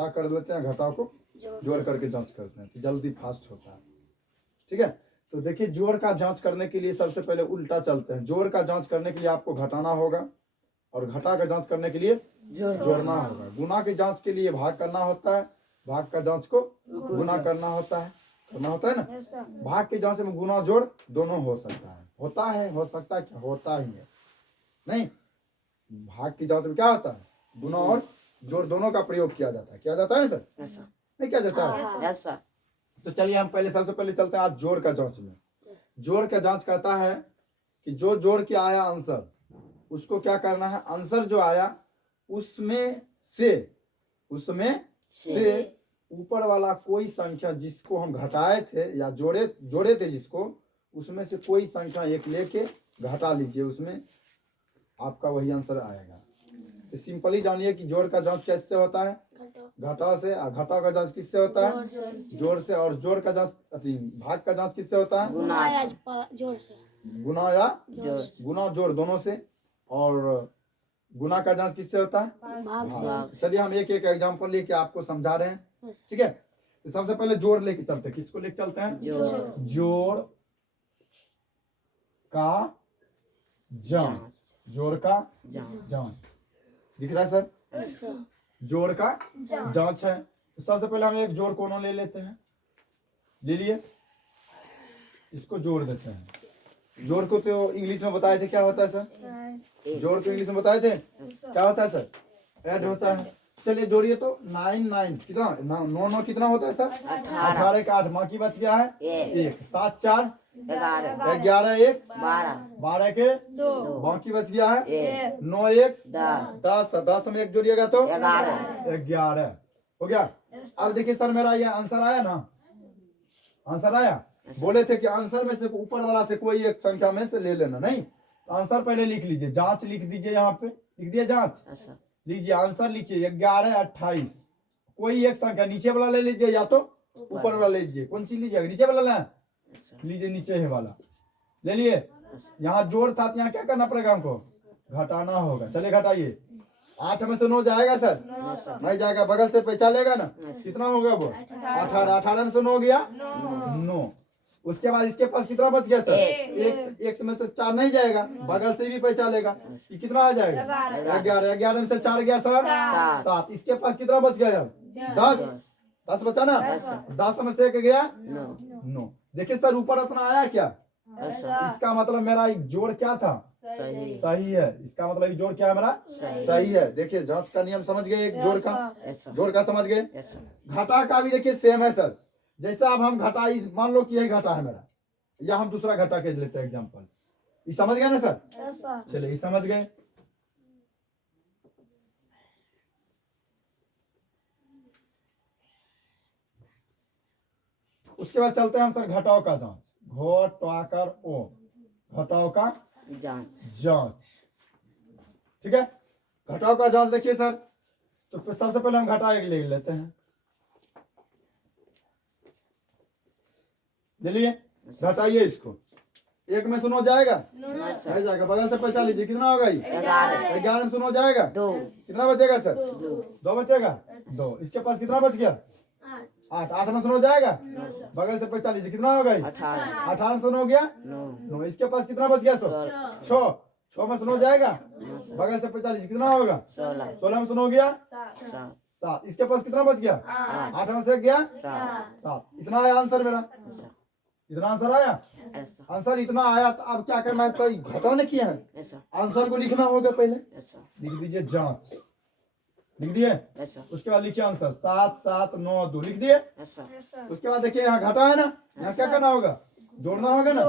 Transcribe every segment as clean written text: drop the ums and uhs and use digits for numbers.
घटा कर लेते हैं, घटा को जोड़ करके जांच करते हैं तो जल्दी फास्ट होता है। ठीक है, तो देखिए जोड़ का जांच करने के लिए सबसे पहले उल्टा चलते हैं। जोड़ का जांच करने के लिए आपको घटाना होगा और घटा का जांच करने के लिए जोड़ना होगा। गुना की जांच के लिए भाग करना होता है, भाग का जांच को गुना करना होता है ना। भाग की जांच में गुना जोड़ दोनों हो सकता है, हो सकता है, क्या होता ही है नहीं। भाग की जांच में क्या होता है, गुना और जोड़ दोनों का प्रयोग किया जाता है ना सर? नहीं किया जाता है? तो चलिए हम सबसे पहले चलते हैं आज जोड़ का जांच में। जोड़ का जांच कहता है कि जो जोड़ के आया आंसर उसको क्या करना है, आंसर जो आया उसमें से ऊपर वाला कोई संख्या जिसको हम घटाए थे या जोड़े थे जिसको, उसमें से कोई संख्या एक लेके घटा लीजिए, उसमें आपका वही आंसर आएगा। तो सिंपली जानिए कि जोड़ का जांच कैसे होता है, घटा से। घटा का जांच किससे होता है, जोड़ से। और जोड़ का जांच भाग का जांच किससे होता है, गुना या गुना जोड़ दोनों से। और गुना का जांच किससे होता है, भाग से। चलिए हम एक एक एग्जांपल लेके आपको समझा रहे हैं। ठीक है, तो सबसे पहले जोड़ लेके चलते हैं। किसको लेके चलते हैं, जोड़ का जांच। जोड़ का जांच दिख रहा है सर? जोड़ का जांच है। तो सबसे पहले हम एक जोड़ कोनों ले लेते हैं, ले लिए, इसको जोड़ देते हैं। जोड़ को तो इंग्लिश में बताए थे, क्या होता है सर? जोड़ को इंग्लिश में बताए थे, क्या होता है सर? ऐड होता है। चलिए जोड़िए तो 9 कितना, 9 कितना होता है सर? 18 का 8, बाकी बच गया है 1, 7 4 11 1 12 के 2, बाकी बच गया है 9 1 10 में 1 जोड़िएगा तो 11 हो गया। अब देखिए सर मेरा ये आंसर आया ना, आंसर आया। बोले थे कि आंसर में से ऊपर वाला से कोई एक संख्या में से ले लेना, नहीं तो आंसर पहले लिख लीजिए, जांच लिख दीजिए, यहाँ पे लिख दिए जांच, लीजिए आंसर लिखिए 11 28, कोई एक संख्या नीचे वाला ले लीजिए या तो ऊपर वाला ले लीजिए। कौन चीज लीजिएगा, नीचे वाला लें, लीजिए नीचे है वाला ले लिए। यहाँ जोड़ था, यहाँ क्या करना पड़ेगा हमको, घटाना होगा। चलिए घटाइए, 8 में से 9 जाएगा सर? नहीं जाएगा, बगल से पैसा लेगा ना, कितना होगा वो 18, 18 में से 9 गया 9। उसके बाद इसके पास कितना बच गया सर? एक में तो 4 नहीं जाएगा, बगल से भी पैसा लेगा, ये कितना आ जाएगा 11, 11 में से 4 गया सर 7। इसके पास कितना बच गया, 10 बचा ना, 10 में से 1 गया 9। देखिए सर ऊपर उतना आया क्या, इसका मतलब मेरा एक जोड़ क्या था, सही है। इसका मतलब जोड़ क्या है मेरा, सही है। देखिए जांच का नियम समझ गए, एक जोड़ का समझ गए। घटा का भी देखिए सेम है सर। जैसे अब हम घटाई, मान लो कि यही घटा है मेरा, या हम दूसरा घटा के लेते हैं एग्जांपल, ये समझ गए ना सर? चलिए ये समझ गए। उसके बाद चलते हैं हम सर घटाव का जांच, घटाकर ओ, घटाव का जांच। ठीक है, घटाव का जांच देखिए सर, तो सबसे पहले हम घटा एक ले लेते हैं, चलिए घटाइए इसको। 1 में से 9 जाएगा, नहीं जाएगा, बगल से पैसा लीजिए, कितना होगा ये 11 में से 9 जाएगा, कितना बचेगा सर? 2 बचेगा 2। इसके पास कितना बच गया 8, 8 में से 9 जाएगा, बगल से पैसा लीजिए, कितना होगा ये 18 में से 9 गया 9। इसके पास कितना बच गया 6 में से 9 जाएगा, बगल से पैसा लीजिए, कितना होगा 16 में से 9 गया 7। इसके पास कितना बच गया 8 में से गया 7। इतना आया आंसर मेरा, इतना आंसर आया। आंसर इतना आया तो अब क्या करना है सर, घटाने किया है, आंसर को लिखना होगा। पहले लिख दीजिए जांच, लिख दिए। उसके बाद लिखिए आंसर 7 7 9 2, लिख दिए। उसके बाद देखिए यहाँ घटा है ना, यहाँ क्या करना होगा, जोड़ना होगा ना।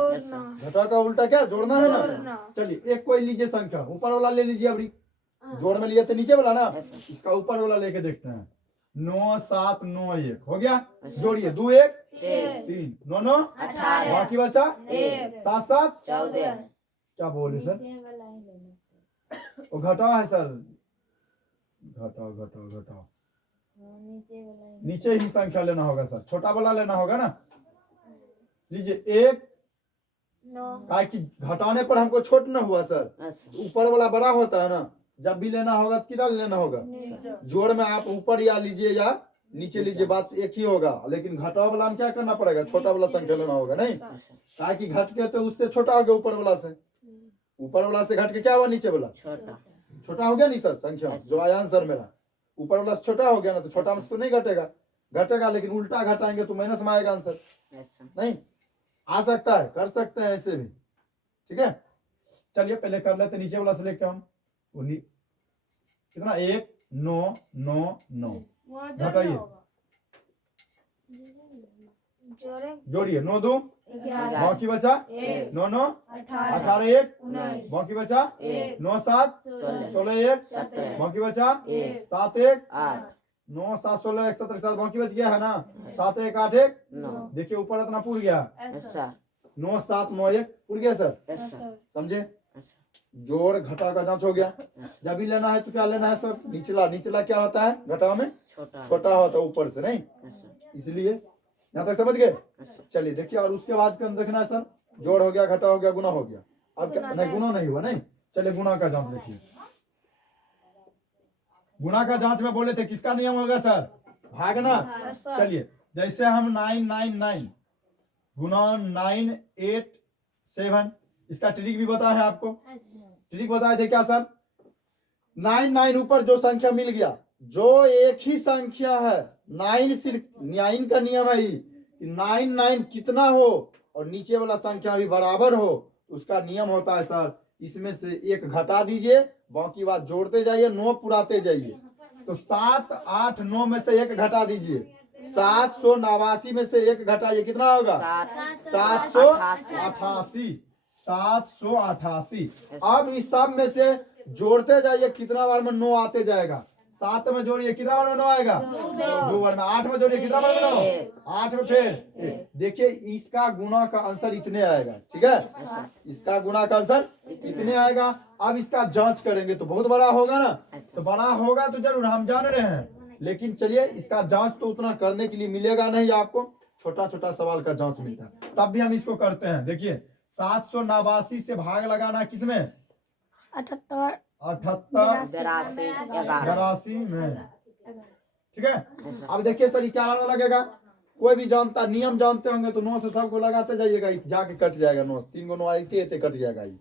घटा का उल्टा क्या, जोड़ना है ना। चलिए एक कोई लीजिए संख्या, ऊपर वाला ले लीजिए। अभी जोड़ में लिया तो नीचे वाला ना, इसका ऊपर वाला लेके देखते हैं। 9 7 9 1 हो गया, जोड़िए 2 1 3 9 9 18, बाकी बचा 7 7 14। क्या बोले सर, वो घटाओ है सर, घटाओ नीचे ही संख्या लेना होगा सर, छोटा वाला लेना होगा ना। लीजिए 1 कि घटाने पर हमको छोट ना हुआ सर, ऊपर वाला बड़ा होता है ना, जब भी लेना होगा तो किधर लेना होगा, जोड़ में आप ऊपर या लीजिए या नीचे लीजिए, बात एक ही होगा। लेकिन घटाव वाला में क्या करना पड़ेगा, छोटा वाला संख्या लेना होगा, नहीं ताकि घट के तो उससे छोटा हो गया ऊपर वाला से, ऊपर वाला से घट के क्या हुआ नीचे वाला छोटा हो गया नहीं सर, संख्या जो आया आंसर मेरा ऊपर वाला से छोटा हो गया ना, तो छोटा में तो नहीं घटेगा, घटेगा लेकिन उल्टा घटाएंगे तो माइनस में आएगा आंसर, नहीं आ सकता है, कर सकते हैं ऐसे भी, ठीक है। चलिए पहले कर लेते नीचे वाला से लेके हम कितना 1 9 9 9 घटाइए, जोड़िए 9 2 बाकी बचा 9 9 18 1 बाकी बचा 9 7 16 1 बाकी बचा 7 1 9 7 16 1 17 7 बाकी बच गया है ना, 7 1 8 1 देखिए ऊपर इतना पूर गया 9 7 9 1 पूर गया सर, समझे। जोड़ घटा का जांच हो गया। जब भी लेना है तो क्या लेना है सर, निचला, निचला क्या होता है घटा में छोटा होता है ऊपर से, नहीं इसलिए यहाँ तक समझ गए। चलिए देखिए और उसके बाद के देखना है सर, जोड़ हो गया, घटा हो गया, गुना हो गया, अब क्या नहीं गुना नहीं हुआ, नहीं चलिए गुना का जांच देखिए। गुना का जांच में बोले थे किसका नियम होगा सर, भागना। चलिए जैसे हम 999 गुना 9 8 7, इसका ट्रिक भी बताया है आपको, ट्रिक बताए थे क्या सर, 9 ऊपर जो संख्या मिल गया, जो एक ही संख्या है 9, सिर्फ 9 का नियम है कि 9 9 कितना हो और नीचे वाला संख्या भी बराबर हो, उसका नियम होता है सर इसमें से एक घटा दीजिए, बाकी बात जोड़ते जाइए, 9 पुराते जाइए। तो 7 8 9 में से एक घटा दीजिए, 789 में से एक घटाइए, कितना होगा 788, 788। अब इस सब में से जोड़ते जाइए, कितना बार में 9 आते जाएगा, 7 में जोड़िए कितना बार में 9 आएगा, 2 बार में, 8 में जोड़िए कितना बार में 9, 8 में फिर देखिए इसका गुना का आंसर इतने आएगा, ठीक है, इसका गुना का आंसर इतने आएगा। अब इसका जांच करेंगे तो बहुत बड़ा होगा ना, तो बड़ा होगा तो जरूर हम जान रहे हैं, लेकिन चलिए इसका जांच तो उतना करने के लिए मिलेगा नहीं आपको, छोटा छोटा सवाल का जांच मिलता है, तब भी हम इसको करते हैं। देखिए 789 से भाग लगाना किसमें, 78 82 में, ठीक है। अब देखिए सर क्या लगेगा, कोई भी जानता नियम जानते होंगे तो 9 से सबको लगाते जाइएगा, जाके कट जाएगा 9, 3 को 9 आते कट जाएगा ये,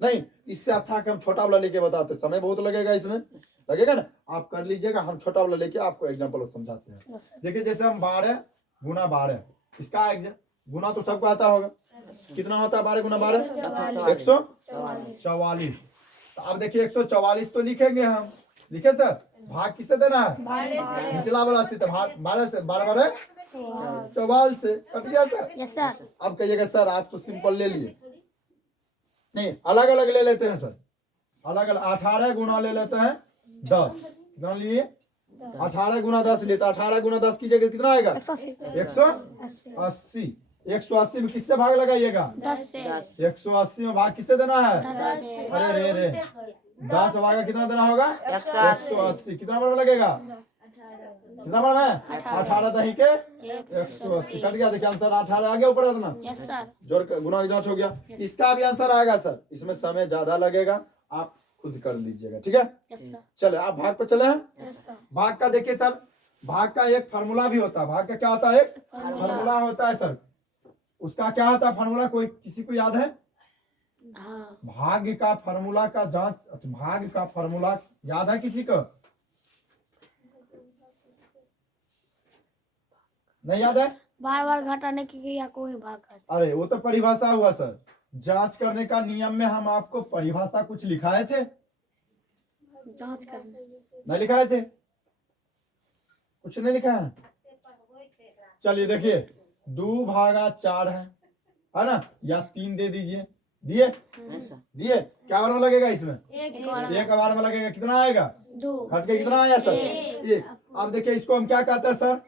नहीं इससे अच्छा कि हम छोटा वाला लेके बताते, समय बहुत लगेगा इसमें, लगेगा ना, आप कर लीजिएगा, हम छोटा वाला लेके आपको एग्जाम्पल समझाते हैं। देखिए जैसे हम 12 गुना 12, इसका गुना तो सबको आता होगा, कितना होता है 12 गुना 12 144। तो अब देखिए 144 तो लिखेंगे हम, लिखे सर, भाग किससे देना है, निचला वाला से, भाग 12 से, 12 44 से कट गया सर। Yes sir. अब कहिएगा सर आप तो सिंपल ले लिए, नहीं अलग अलग ले लेते हैं सर, अलग अलग 18 गुना ले लेते हैं 10, कितना लिए 18 गुना 10 लेते, 18 गुना 10 कीजिएगा कितना आएगा 180। 180 में किससे भाग लगाइएगा 10 से, 180 में भाग किससे देना है, अरे रे 10 भागा कितना देना होगा 180, कितना बार लगेगा, कितना बार में 18 दही के 180 कट गया, देखिए आंसर 18 आ गया ऊपर इतना, जोड़ गुना की जांच हो गया। इसका भी आंसर आएगा सर, इसमें समय ज्यादा लगेगा, आप खुद कर लीजिएगा, ठीक है। चले आप भाग पर चले हैं, भाग का देखिए सर, भाग का एक फार्मूला भी होता है, भाग का क्या होता है, एक फार्मूला होता है सर, उसका क्या होता है फार्मूला, कोई किसी को याद है, भाग का फार्मूला का जांच, भाग का फार्मूला याद है किसी को, नहीं याद है, बार बार घटाने की क्रिया को ही भाग कहते हैं। अरे वो तो परिभाषा हुआ सर, जांच करने का नियम में हम आपको परिभाषा कुछ लिखाए थे, जांच करने नहीं लिखाए थे, कुछ नहीं लिखा है। चलिए देखिए 2 भागा 4 है ना, या 3 दे दीजिए, दिए दिए, क्या बार में लगेगा इसमें, एक बार में लगेगा, कितना आएगा 2, घट के कितना आया सर 1। अब देखिए इसको हम क्या कहते हैं सर,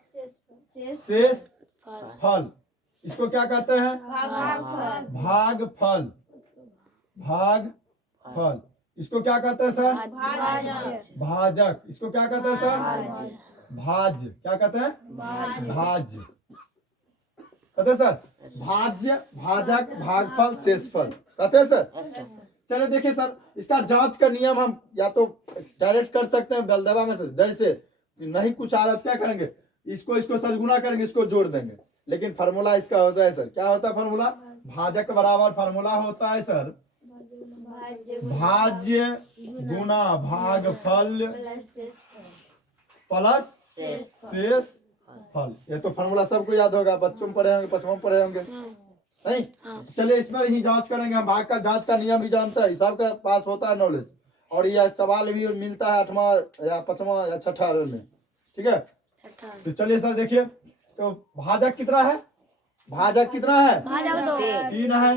शेष फल, इसको क्या कहते हैं भाग फल, भाग फल, इसको क्या कहते हैं सर भाजक, इसको क्या कहते हैं सर भाज्य, क्या कहते हैं भाज्य कहते हैं सर, भाज्य भाजक भागफल शेषफल कहते हैं सर। चलिए देखिए सर, इसका जांच का नियम हम या तो डायरेक्ट कर सकते हैं बलदेवा में, जैसे नहीं कुछ आ रहा क्या करेंगे, इसको इसको सर गुना करेंगे, इसको जोड़ देंगे। लेकिन फार्मूला इसका होता है सर, क्या होता है फार्मूला, भाजक बराबर फार्मूला होता है सर भाज्य गुना भागफल प्लस शेष फल। ये तो फार्मूला सबको याद होगा, बच्चों में पढ़े होंगे, बचपन में पढ़े होंगे नहीं। चलिए इसमें ही जांच करेंगे हम, भाग का जांच का नियम भी जानते हैं, हिसाब का पास होता है नॉलेज, और यह सवाल भी मिलता है 8वां या 5वां या 6ठा में, ठीक है। तो चलिए सर देखिए, तो भाजक कितना है, भाजक कितना है, भाजक 2 3 है,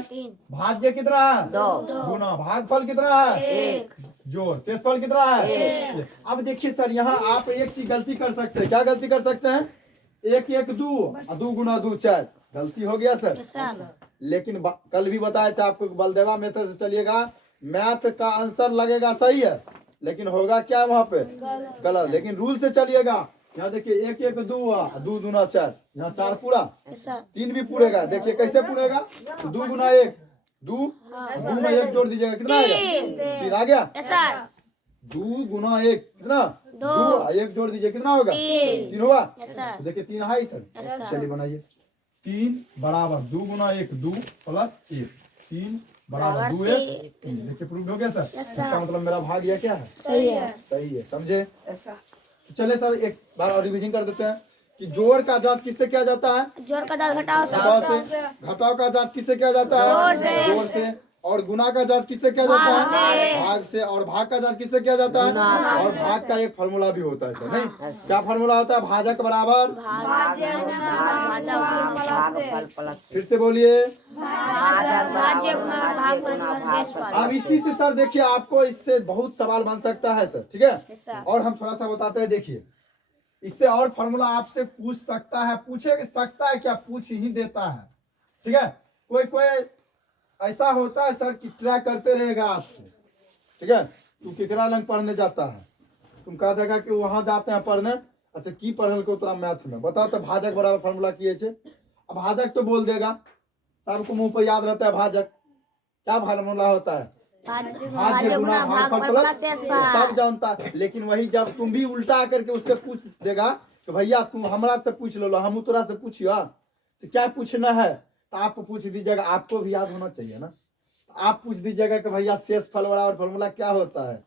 भाज्य कितना है 2 गुना, भागफल कितना है 1 जोड़, शेषफल कितना है। अब देखिए सर, यहाँ आप एक चीज गलती कर सकते हैं, क्या गलती कर सकते हैं, 1 1 2 2 गुना 2 4, गलती हो गया सर। लेकिन कल भी बताया था आपको, बलदेवा मेथड से चलिएगा, मैथ का आंसर लगेगा सही है, लेकिन होगा क्या वहां पे गलत। लेकिन रूल से चलिएगा, यहाँ देखिए 1 1 2 2 दूना 4, यहाँ 4 पूरा, 3 भी पूरेगा। देखिए कैसे पूरेगा, 2 गुना 1 2, 2 में 1 जोड़ दीजिएगा, कितना आएगा 3 आ गया। 2 गुना 1 कितना 2, 1 जोड़ दीजिए, कितना होगा 3 हुआ। देखिए 3 है सर, चलिए बनाइए। 3 बराबर 2 गुना 1 2 प्लस 1, 3 बराबर 2 1 3। देखिए प्रूफ हो गया सर। इसका मतलब मेरा भाग यह क्या है, सही है, सही है, समझे। चले सर एक बार और रिवीजन कर देते हैं कि जोड़ का जांच किससे किया जाता है, जोड़ का जांच घटाव से, घटाव का जांच किससे किया जाता है, जोड़ से, और गुना का जांच किससे किया जाता है, भाग से, और भाग का जांच किससे किया जाता है, और भाग का एक फार्मूला भी होता है सर, नहीं क्या फार्मूला होता है, भाजक बराबर, फिर से बोलिए, अब इसी से सर देखिए आपको इससे बहुत सवाल बन सकता है सर, ठीक है। और हम थोड़ा सा बताते हैं, देखिए इससे और फार्मूला आपसे पूछ सकता है, पूछे सकता है क्या, पूछ ही देता है, ठीक है। कोई कोई ऐसा होता है सर कि ट्राई करते रहेगा आपसे, ठीक है। तू केकरा लंग पढ़ने जाता है, तुम कह देगा कि वहां जाते हैं पढ़ने, अच्छा की पढ़ल को तोरा मैथ में बताओ तो भाजक बराबर फार्मूला किए छे। अब भाजक तो बोल देगा, सबको मुंह पर याद रहता है भाजक, क्या फार्मूला होता है, भाज्य गुना भागफल प्लस सब जानता है। लेकिन वही जब तुम भी उल्टा करके उससे पूछ देगा कि भैया तुम हमरा से पूछ लो, हम तोरा से पूछियो, तो क्या पूछना है, तो आप पूछ दीजिएगा, आपको भी याद होना चाहिए ना, आप पूछ दीजिएगा कि भैया शेष फल बराबर फार्मूला क्या होता है,